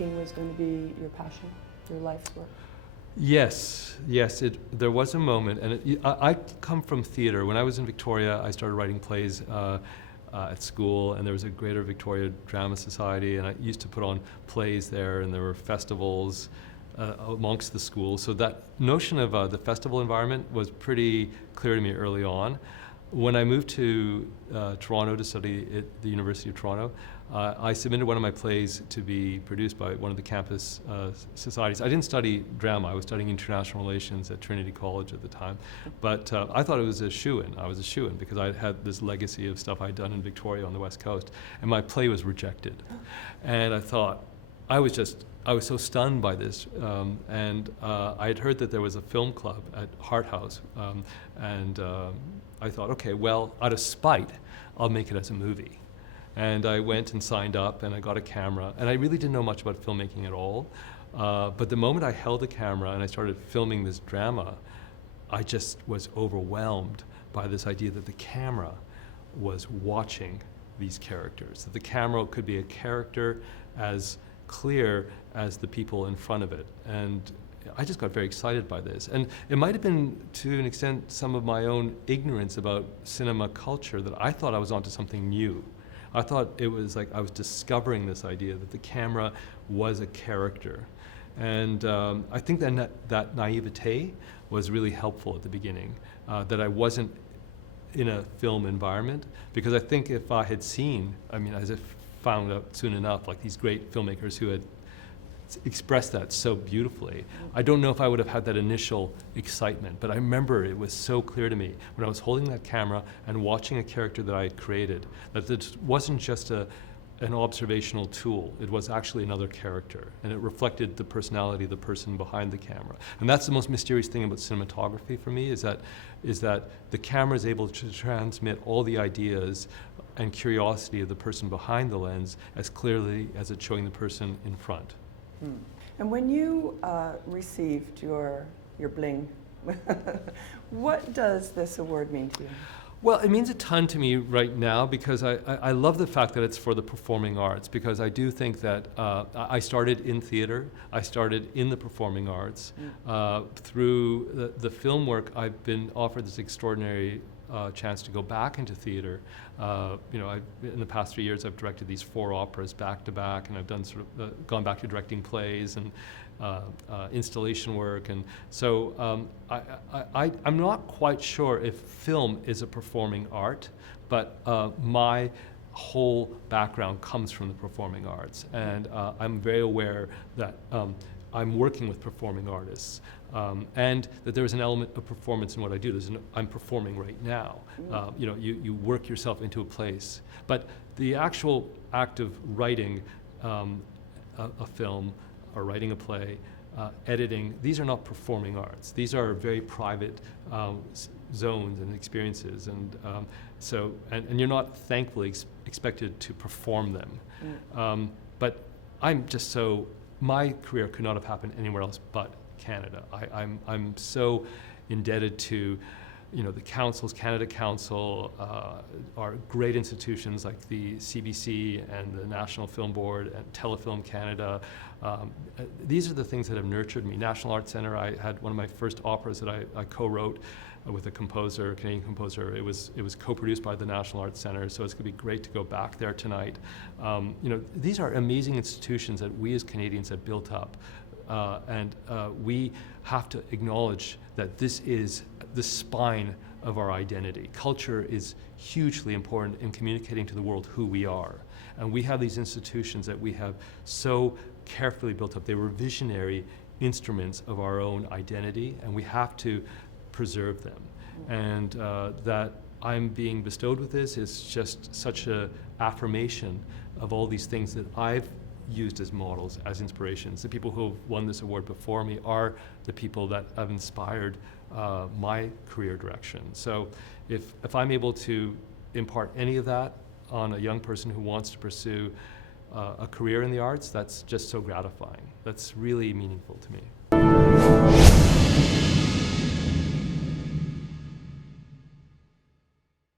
filmmaking was going to be your passion, your life's work? Yes, there was a moment, and I come from theater. When I was in Victoria, I started writing plays at school, and there was a Greater Victoria Drama Society, and I used to put on plays there, and there were festivals amongst the schools. So that notion of the festival environment was pretty clear to me early on. When I moved to Toronto to study at the University of Toronto, I submitted one of my plays to be produced by one of the campus societies. I didn't study drama, I was studying international relations at Trinity College at the time. But I thought it was a shoo-in. I was a shoo-in because I had this legacy of stuff I'd done in Victoria on the West Coast. And my play was rejected. And I thought, I was so stunned by this. I had heard that there was a film club at Hart House. I thought, okay, well, out of spite, I'll make it as a movie. And I went and signed up, and I got a camera. And I really didn't know much about filmmaking at all. But the moment I held the camera and I started filming this drama, I just was overwhelmed by this idea that the camera was watching these characters, that the camera could be a character as clear as the people in front of it. And I just got very excited by this. And it might have been, to an extent, some of my own ignorance about cinema culture that I thought I was onto something new. I thought it was like I was discovering this idea that the camera was a character. And I think that naivete was really helpful at the beginning, that I wasn't in a film environment, because I think if I had seen, as I found out soon enough, like these great filmmakers who had expressed that so beautifully, I don't know if I would have had that initial excitement, but I remember it was so clear to me when I was holding that camera and watching a character that I had created, that it wasn't just an observational tool, it was actually another character, and it reflected the personality of the person behind the camera. And that's the most mysterious thing about cinematography for me, is that the camera is able to transmit all the ideas and curiosity of the person behind the lens as clearly as it's showing the person in front. And when you received your bling, what does this award mean to you? Well, it means a ton to me right now, because I love the fact that it's for the performing arts, because I do think that I started in theater, I started in the performing arts. Through the film work, I've been offered this extraordinary chance to go back into theater. In the past 3 years, I've directed these 4 operas back to back, and I've done gone back to directing plays and installation work. And so I'm not quite sure if film is a performing art, but my whole background comes from the performing arts, and I'm very aware that I'm working with performing artists, and that there is an element of performance in what I do. I'm performing right now. You work yourself into a place. But the actual act of writing a film or writing a play, editing, these are not performing arts. These are very private zones and experiences. And you're not, thankfully, expected to perform them. But I'm just so, my career could not have happened anywhere else but Canada. I'm so indebted to, the councils, Canada Council, are great institutions like the CBC and the National Film Board and Telefilm Canada. These are the things that have nurtured me. National Arts Centre, I had one of my first operas that I co-wrote with a composer, a Canadian composer. It was co-produced by the National Arts Centre, so it's going to be great to go back there tonight. These are amazing institutions that we as Canadians have built up, and we have to acknowledge that this is the spine of our identity. Culture is hugely important in communicating to the world who we are, and we have these institutions that we have so carefully built up. They were visionary instruments of our own identity, and we have to preserve them. And that I'm being bestowed with this is just such an affirmation of all these things that I've used as models, as inspirations. The people who have won this award before me are the people that have inspired my career direction. So if I'm able to impart any of that on a young person who wants to pursue a career in the arts, that's just so gratifying. That's really meaningful to me.